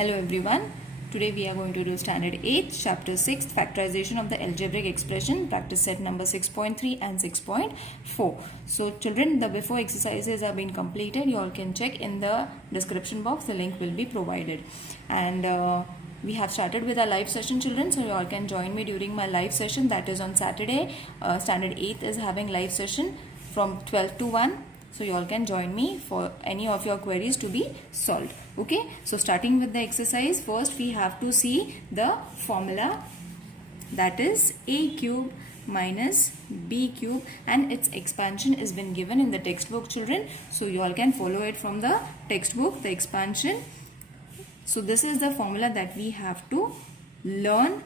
Hello everyone. Today we are going to do standard 8 chapter 6 factorization of the algebraic expression, practice set number 6.3 and 6.4. So children, the before exercises have been completed. You all can check in the description box. The link will be provided. And we have started with our live session, children, so you all can join me during my live session, that is on Saturday. Standard 8 is having live session from 12 to 1. So you all can join me for any of your queries to be solved. Okay, so starting with the exercise, first we have to see the formula, that is a cube minus b cube, and its expansion is been given in the textbook, children. So you all can follow it from the textbook, the expansion. So this is the formula that we have to learn,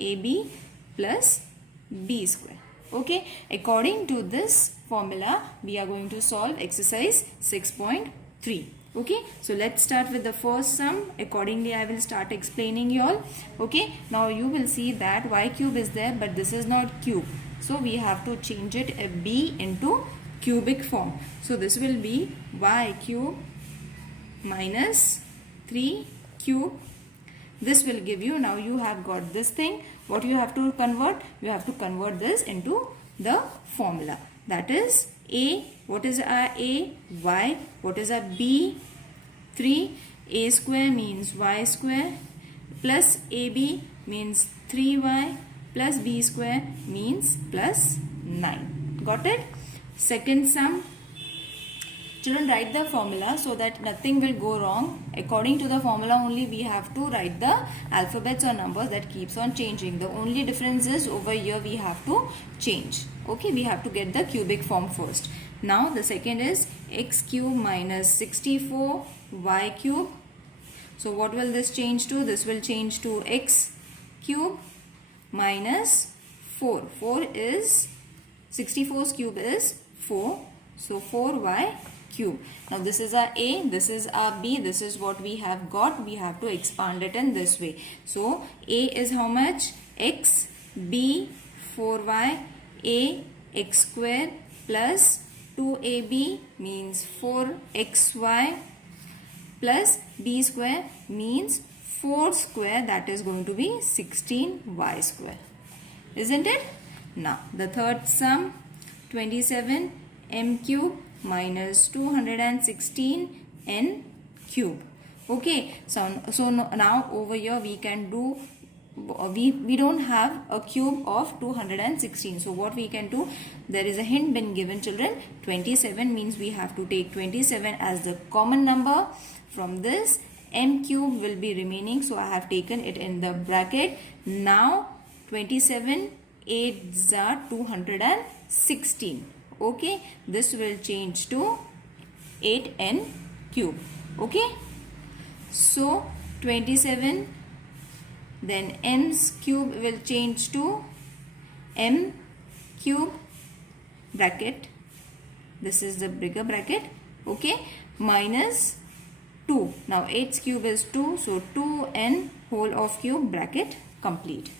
ab plus b square. Okay, according to this formula we are going to solve exercise 6.3. okay, so let's start with the first sum. Accordingly I will start explaining you all. Okay, now you will see that y cube is there, but this is not cube, so we have to change it a b into cubic form. So this will be y cube minus 3 cube. This will give you, now you have got this thing. What you have to convert? You have to convert this into the formula. That is a, what is our a? Y. What is our b? 3. A square means y square, plus ab means 3y, plus b square means plus 9. Got it? Second sum. Children, write the formula so that nothing will go wrong. According to the formula only we have to write the alphabets or numbers that keeps on changing. The only difference is over here we have to change. Okay, we have to get the cubic form first. Now the second is x cube minus 64 y cube. So what will this change to? This will change to x cube minus 4. 4 is 64's cube is 4. So 4y cube. Now this is our a, this is our b, this is what we have got. We have to expand it in this way. So a is how much? X, b 4y, a x square plus 2ab means 4xy plus b square means 4 square, that is going to be 16y square. Isn't it? Now the third sum, 27 m cube minus 216 n cube. Okay, so now over here we can do, we don't have a cube of 216. So what we can do, there is a hint been given, children. 27 means we have to take 27 as the common number. From this m cube will be remaining, so I have taken it in the bracket. Now 27 8s are 216. Okay, this will change to 8n cube. Okay, so 27, then n's cube will change to m cube bracket, this is the bigger bracket, okay, minus 2. Now 8's cube is 2, so 2n whole of cube bracket complete.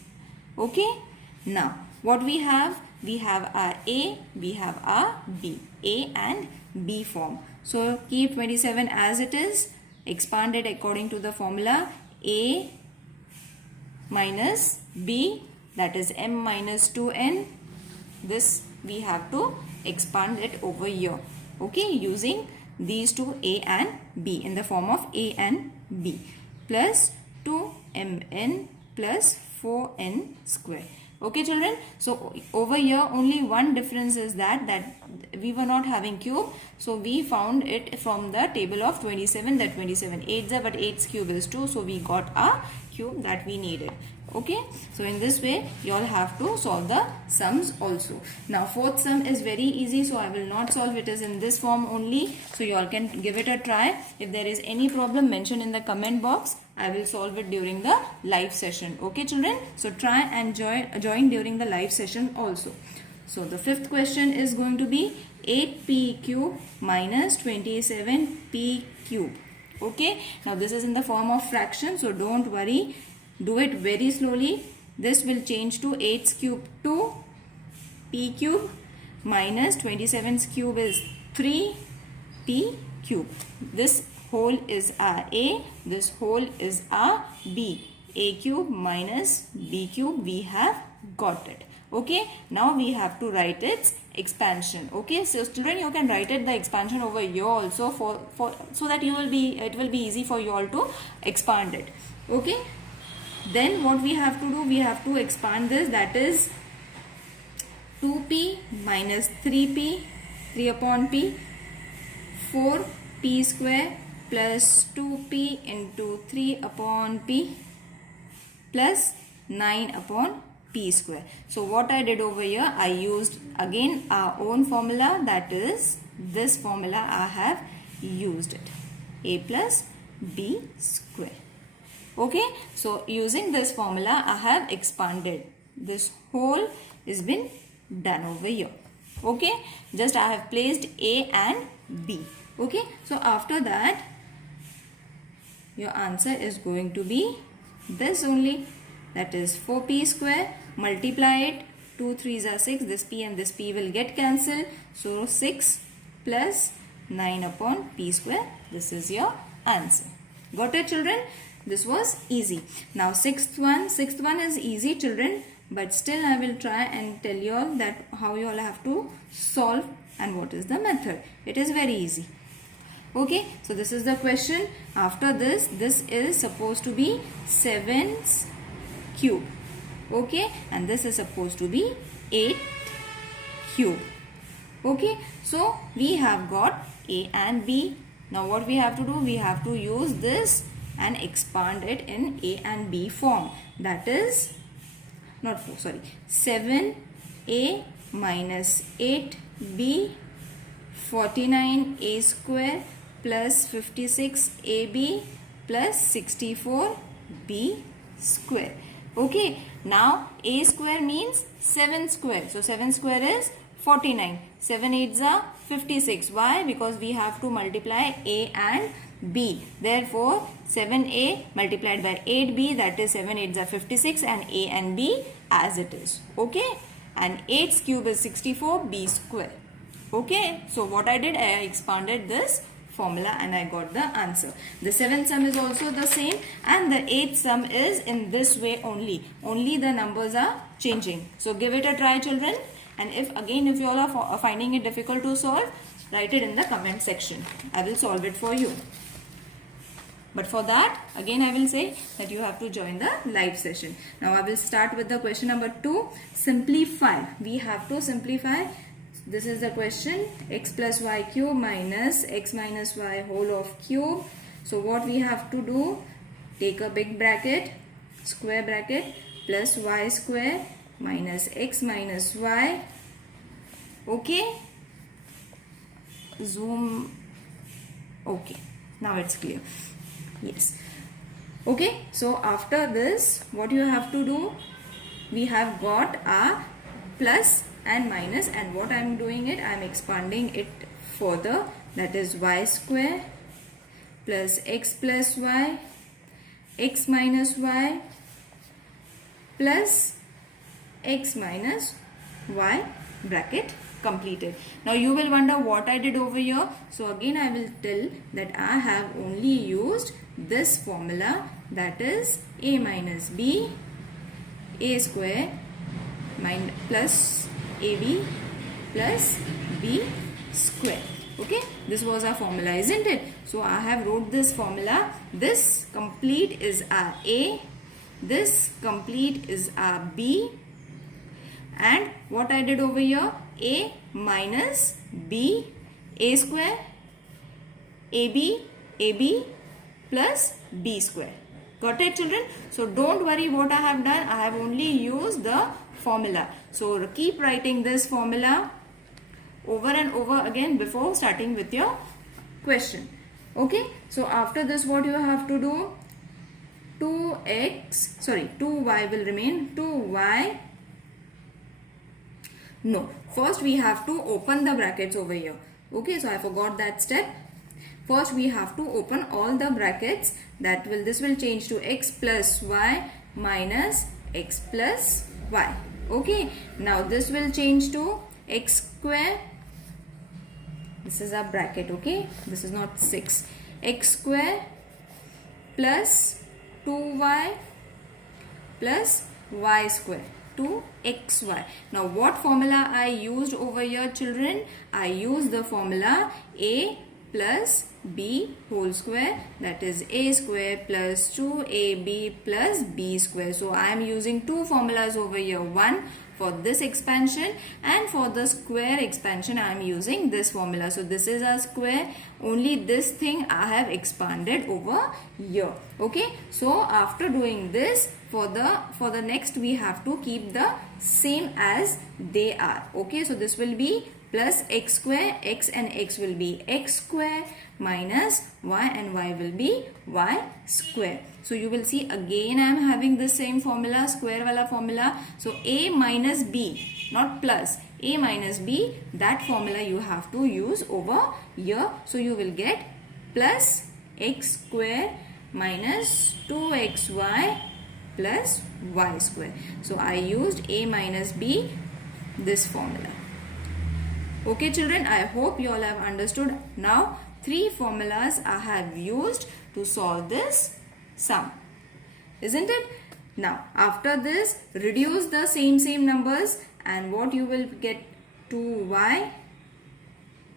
Okay, now what we have? We have our a, we have our b, a and b form. So keep 27 as it is, expand it according to the formula, a minus b, that is m minus 2n. This we have to expand it over here, okay, using these two a and b in the form of a and b, plus 2mn plus 4n square. Okay, children, so over here only one difference is that we were not having cube, so we found it from the table of 27, that 27 8s are, but 8's cube is 2, so we got a cube that we needed. Okay, so in this way you all have to solve the sums also. Now fourth sum is very easy, so I will not solve it, is in this form only, so you all can give it a try. If there is any problem, mention in the comment box. I will solve it during the live session. Okay, children, so try and join during the live session also. So the fifth question is going to be 8p cube minus 27p cube. Okay, now this is in the form of fraction, so don't worry, do it very slowly. This will change to 8's cube to p cube minus 27's cube is 3p cube. This whole is our a, this whole is our b. A cube minus b cube, we have got it. Okay, now we have to write its expansion. Okay, so children, you can write it the expansion over here also for so that it will be easy for you all to expand it. Okay, then what we have to do, we have to expand this, that is 2p minus 3p, 3 upon p, 4p square plus 2p into 3 upon p plus 9 upon p square. So what I did over here, I used again our own formula, that is this formula I have used it, a plus b square. Okay, so using this formula I have expanded. This whole is been done over here. Okay, just I have placed a and b. Okay, so after that your answer is going to be this only, that is 4p square. Multiply it, 2 3s are 6, this p and this p will get cancelled, so 6 plus 9 upon p square. This is your answer. Got it, children? This was easy. Now sixth one is easy, children, but still I will try and tell you all that how you all have to solve and what is the method. It is very easy. Okay, so this is the question. After this is supposed to be 7's cube. Okay, and this is supposed to be 8 cube. Okay, so we have got a and b. Now what we have to do, we have to use this and expand it in a and b form. That is 7a minus 8b, 49a square plus 56ab plus 64b square. Okay, now a square means 7 square. So 7 square is 49. 7 8s are 56. Why? Because we have to multiply a and b. Therefore, 7a multiplied by 8b, that is 7 8s are 56, and a and b as it is. Okay, and 8's cube is 64b square. Okay, so what I did, I expanded this formula and I got the answer. The 7th sum is also the same and the 8th sum is in this way only. Only the numbers are changing. So give it a try, children, and if you all are finding it difficult to solve, write it in the comment section. I will solve it for you. But for that, again I will say that you have to join the live session. Now I will start with the question number 2. Simplify. We have to simplify. This is the question, x plus y cube minus x minus y whole of cube. So what we have to do, take a big bracket, square bracket, plus y square minus x minus y. Okay, zoom. Okay, now it's clear. Yes. Okay, so after this, what you have to do, we have got a plus and minus, and what I am doing it, I am expanding it further, that is y square plus x plus y, x minus y plus x minus y, bracket completed. Now you will wonder what I did over here. So again I will tell that I have only used this formula, that is a minus b, a square plus ab plus b square. Okay, this was our formula, isn't it? So I have wrote this formula. This complete is our a, this complete is our b, and what I did over here, a minus b, a square, ab plus b square. Got it, children? So don't worry what I have done. I have only used the formula. So keep writing this formula over and over again before starting with your question. Okay, so after this what you have to do, 2y will remain, 2y. No, first we have to open the brackets over here. Okay, so I forgot that step. First we have to open all the brackets. This will change to x plus y minus x plus y. Okay, now this will change to x square. This is our bracket, okay, this is not 6. x square plus 2y plus y square, 2xy. Now what formula I used over here, children? I used the formula a plus b whole square, that is a square plus 2ab plus b square. So I am using two formulas over here, one for this expansion and for the square expansion I am using this formula. So this is a square, only this thing I have expanded over here. Okay, so after doing this, for the next we have to keep the same as they are. Okay, so this will be plus x square, x and x will be x square, minus y and y will be y square. So you will see again I am having the same formula, square wala formula. So a minus b, not plus, a minus b, that formula you have to use over here. So you will get plus x square minus 2xy plus y square. So I used a minus b, this formula. Okay children, I hope you all have understood. Now three formulas I have used to solve this sum, isn't it? Now after this, reduce the same numbers and what you will get, 2y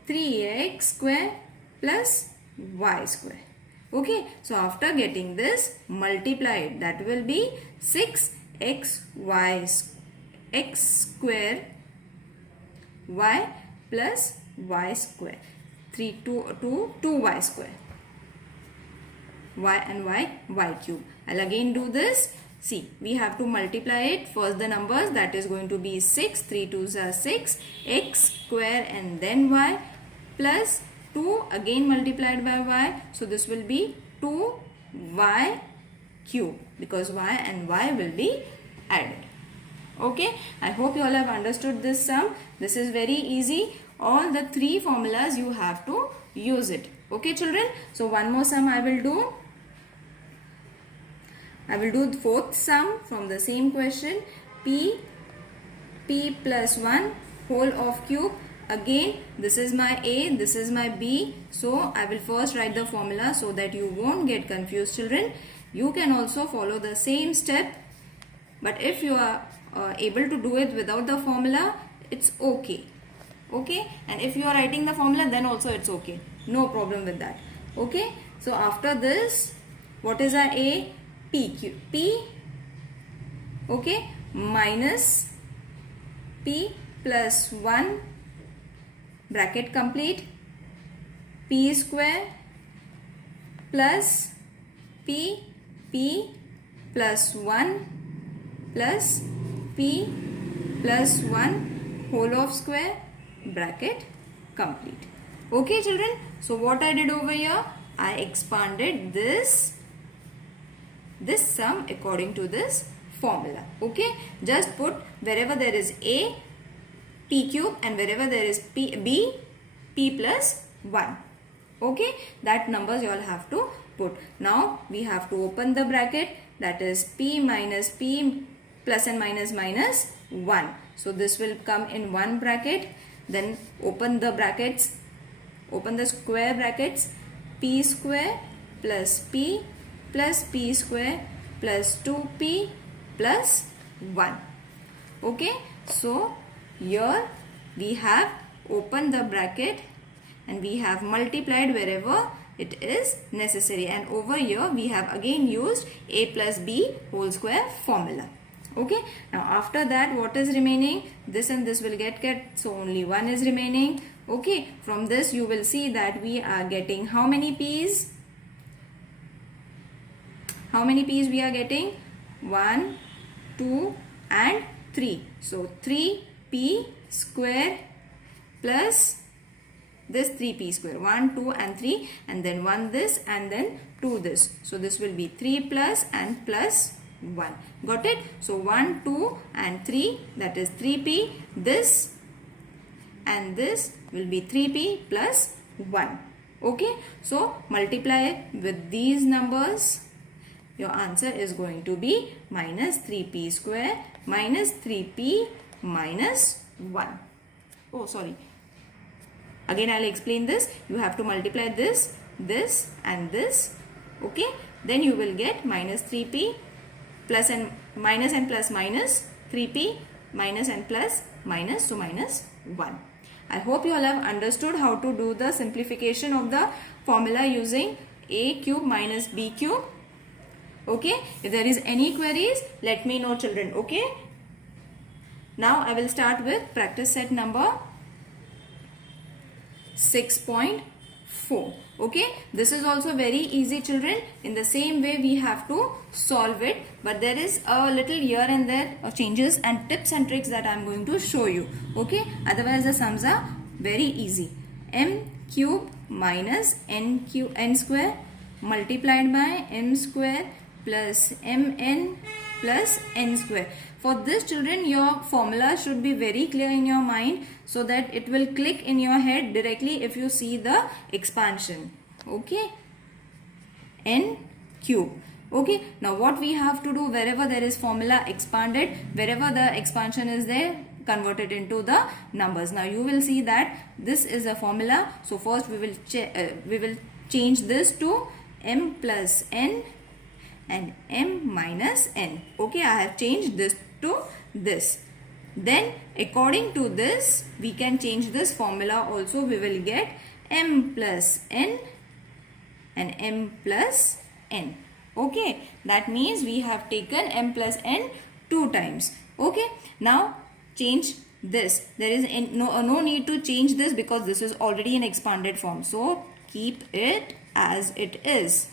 3x square plus y square. Okay, so after getting this, multiply it, that will be 6xy x square y plus y square, 2y square, y and y cube. I'll again do this. See, we have to multiply it. First the numbers, that is going to be 6, 3 2s are 6, x square and then y plus 2 again multiplied by y. So this will be 2y cube because y and y will be added. Okay, I hope you all have understood this sum. This is very easy. All the three formulas you have to use it. Okay children, so one more sum I will do. I will do the fourth sum from the same question. p plus 1 whole of cube. Again, this is my a, this is my b. So I will first write the formula so that you won't get confused children. You can also follow the same step, but if you are able to do it without the formula, it's okay. Okay, and if you are writing the formula, then also it's okay, no problem with that. Okay, so after this, what is our a? P cube, p, okay, minus p plus 1 bracket complete, p square plus p plus 1 plus p plus 1 whole of square bracket complete. Okay children, so what I did over here, I expanded this sum according to this formula. Okay, just put wherever there is a, p cube, and wherever there is b plus 1. Okay, that numbers you all have to put. Now we have to open the bracket, that is p minus p plus and minus 1. So this will come in one bracket. Then open the brackets, open the square brackets, p square plus p square plus 2p plus 1. Okay, so here we have opened the bracket and we have multiplied wherever it is necessary, and over here we have again used a plus b whole square formula. Okay, now after that what is remaining? This and this will get so only one is remaining. Okay, from this you will see that we are getting how many p's? How many p's we are getting? 1, 2 and 3. So 3p square plus this 3p square, 1, 2 and 3, and then 1 this and then 2 this. So this will be 3 plus and plus 1. Got it? So 1, 2 and 3, that is 3p. This and this will be 3p plus 1. Okay, so multiply with these numbers. Your answer is going to be minus 3p square minus 3p minus 1. Oh, sorry. Again, I'll explain this. You have to multiply this this and this. Okay, then you will get minus 3p plus and plus minus 3p minus and plus minus, so minus 1. I hope you all have understood how to do the simplification of the formula using a cube minus b cube. Okay, if there is any queries, let me know, children. Okay, now I will start with practice set number 6.4. Okay, this is also very easy, children. In the same way we have to solve it, but there is a little here and there changes and tips and tricks that I am going to show you. Okay, otherwise the sums are very easy. M cube minus n square multiplied by m square plus mn plus n square. For this, children, your formula should be very clear in your mind so that it will click in your head directly if you see the expansion. Okay, n cube. Okay, now what we have to do, wherever there is formula expanded, wherever the expansion is there, convert it into the numbers. Now you will see that this is a formula. So first we will change this to m plus n and m minus n. Okay, I have changed this to this. Then according to this we can change this formula also. We will get m plus n and m plus n. Okay, that means we have taken m plus n 2 times. Okay, now change this. There is no need to change this because this is already in expanded form. So keep it as it is.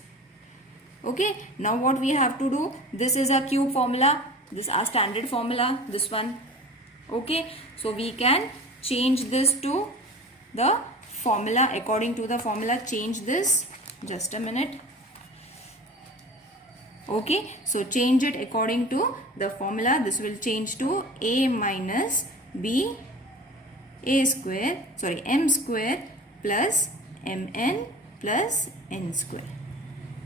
Okay, now what we have to do, this is a cube formula, this is our standard formula, this one. Okay, so we can change this to the formula. According to the formula, change this. Just a minute. Okay, so change it according to the formula. This will change to a minus b m square plus mn plus n square.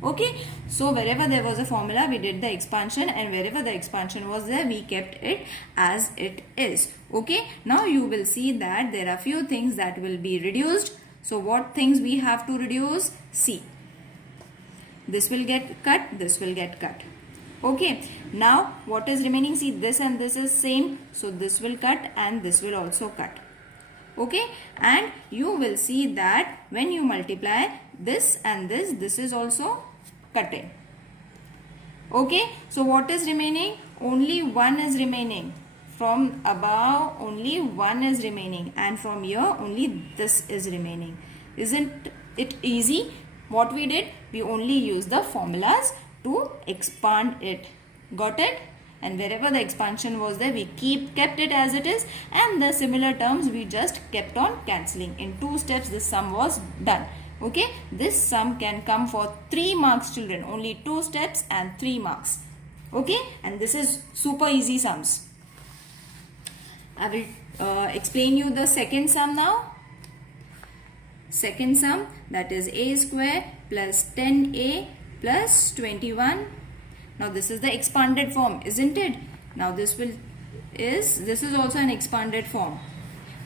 Okay, so wherever there was a formula, we did the expansion, and wherever the expansion was there, we kept it as it is. Okay, now you will see that there are few things that will be reduced. So what things we have to reduce? See, this will get cut, this will get cut. Okay, now what is remaining? See, this and this is same, so this will cut and this will also cut. Okay, and you will see that when you multiply this and this is also cutting. Okay, so what is remaining? Only 1 is remaining. From above only 1 is remaining, and from here only this is remaining. Isn't it easy? What we did, we only used the formulas to expand it. Got it? And wherever the expansion was there, we kept it as it is, and the similar terms we just kept on cancelling. In 2 steps this sum was done. Okay, this sum can come for 3 marks, children. Only 2 steps and 3 marks. Okay, and this is super easy sums. I will explain you the second sum now. Second sum, that is a square plus 10a plus 21. Now this is the expanded form, isn't it? Now this is also an expanded form.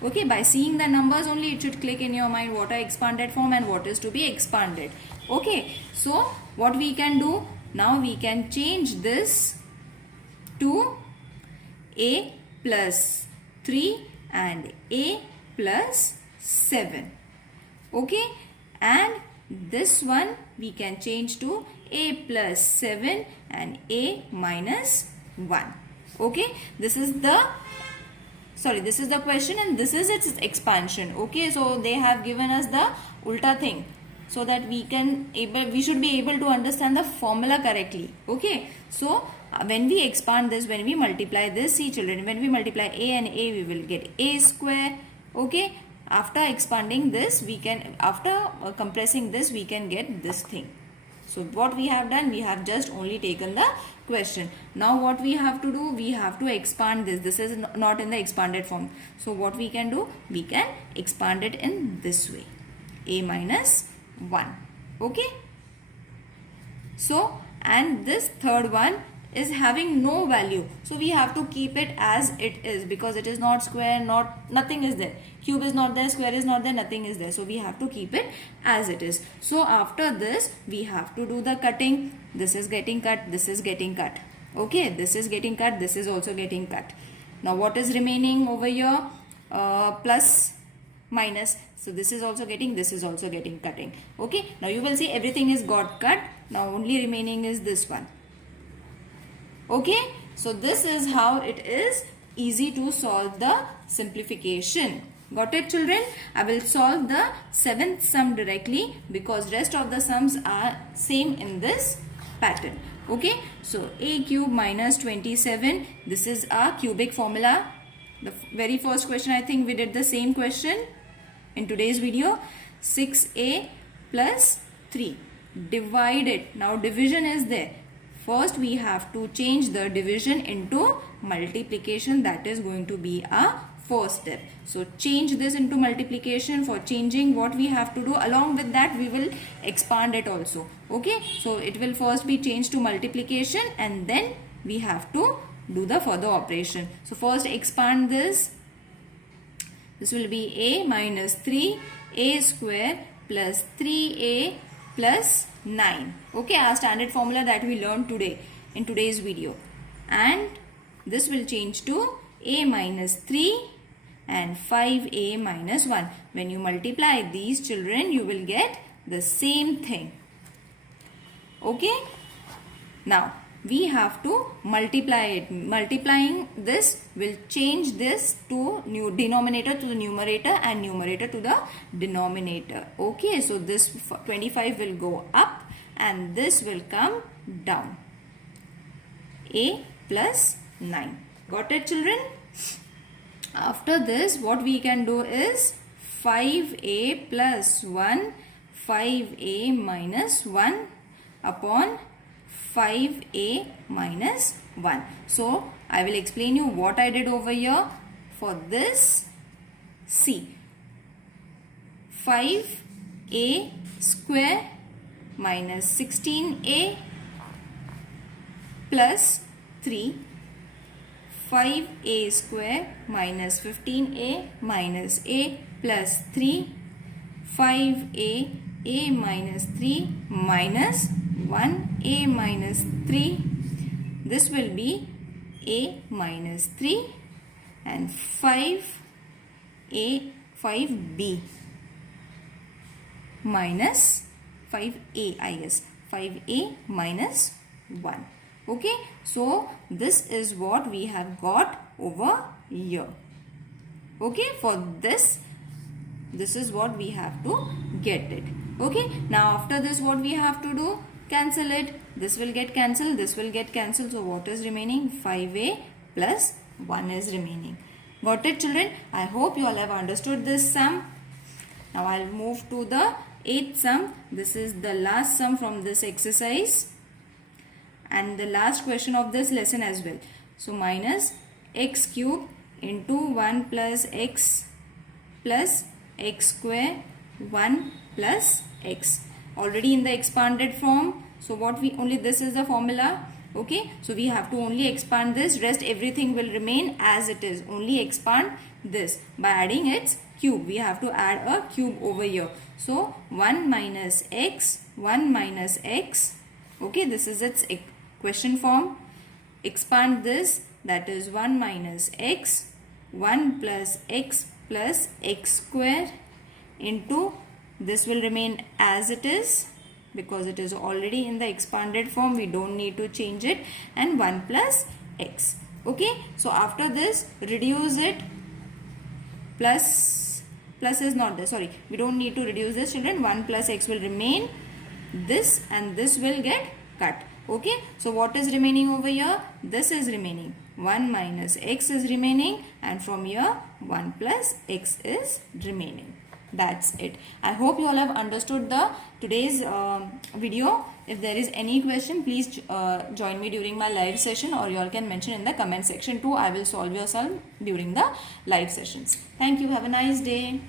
Okay, by seeing the numbers only, it should click in your mind what are expanded form and what is to be expanded. Okay, so what we can do now, we can change this to a plus 3 and a plus 7. Okay, and this one we can change to a plus 7 and a minus 1. Okay, this is the question and this is its expansion. Okay, so they have given us the ulta thing so that we should be able to understand the formula correctly. Okay, so when we expand this, when we multiply this, see children, when we multiply a and a, we will get a square. Okay, after expanding this, after compressing this, we can get this thing. So what we have done, we have just only taken the question. Now what we have to do, we have to expand this. This is not in the expanded form. So what we can do, we can expand it in this way. A minus 1. Okay. So, and this third one is having no value. So we have to keep it as it is because it is not square, nothing is there. Cube is not there, square is not there, nothing is there. So we have to keep it as it is. So after this, we have to do the cutting. This is getting cut, this is getting cut. Okay, this is getting cut, this is also getting cut. Now what is remaining over here? Plus, minus. So this is also getting, this is also getting cutting. Okay, now you will see everything is got cut. Now only remaining is this one. Okay, so this is how it is easy to solve the simplification. Got it, children? I will solve the 7th sum directly because rest of the sums are same in this pattern. Okay, so a cube minus 27. This is our cubic formula. The very first question, I think we did the same question in today's video. 6a plus 3. Divide it. Now division is there. First we have to change the division into multiplication. That is going to be our first step. So change this into multiplication. For changing, what we have to do, along with that we will expand it also. Okay, so it will first be changed to multiplication and then we have to do the further operation. So first expand this. This will be a minus 3a square plus 3a plus 9. Okay, our standard formula that we learned today in today's video. And this will change to a minus 3 and 5a minus 1. When you multiply these, children, you will get the same thing. Okay, now we have to multiply it. Multiplying this will change this to denominator to the numerator and numerator to the denominator. Okay, so this 25 will go up and this will come down. A plus 9. Got it, children? After this, what we can do is 5a plus 1, 5a minus 1 upon 5a minus 1. So, I will explain you what I did over here. For this, see, 5a square minus 16a plus 3, 5a square minus 15a minus a plus 3, 5a minus 3 minus 1, a minus 3. This will be a minus 3 and 5b minus 5a, I guess, 5a minus 1. Okay, so this is what we have got over here. Okay, for this is what we have to get it. Okay, now after this, what we have to do? Cancel it. This will get cancelled, this will get cancelled. So what is remaining? 5a plus 1 is remaining. Got it, children? I hope you all have understood this sum. Now I'll move to the 8th sum. This is the last sum from this exercise and the last question of this lesson as well. So minus x cube into 1 plus x square 1 plus x. Already in the expanded form. So what we only, this is the formula. Okay, so we have to only expand this. Rest everything will remain as it is. Only expand this by adding its cube. We have to add a cube over here. So 1 minus x, 1 minus x. Okay, this is its question form. Expand this, that is 1 minus x, 1 plus x square into, this will remain as it is because it is already in the expanded form. We don't need to change it, and 1 plus x. Okay, so after this, reduce it. Plus is not there, sorry, we don't need to reduce this, children. 1 plus x will remain, this and this will get cut. Okay, so what is remaining over here? This is remaining. 1 minus x is remaining, and from here 1 plus x is remaining. That's it. I hope you all have understood the today's video. If there is any question, please join me during my live session, or you all can mention in the comment section too. I will solve your sum during the live sessions. Thank you. Have a nice day.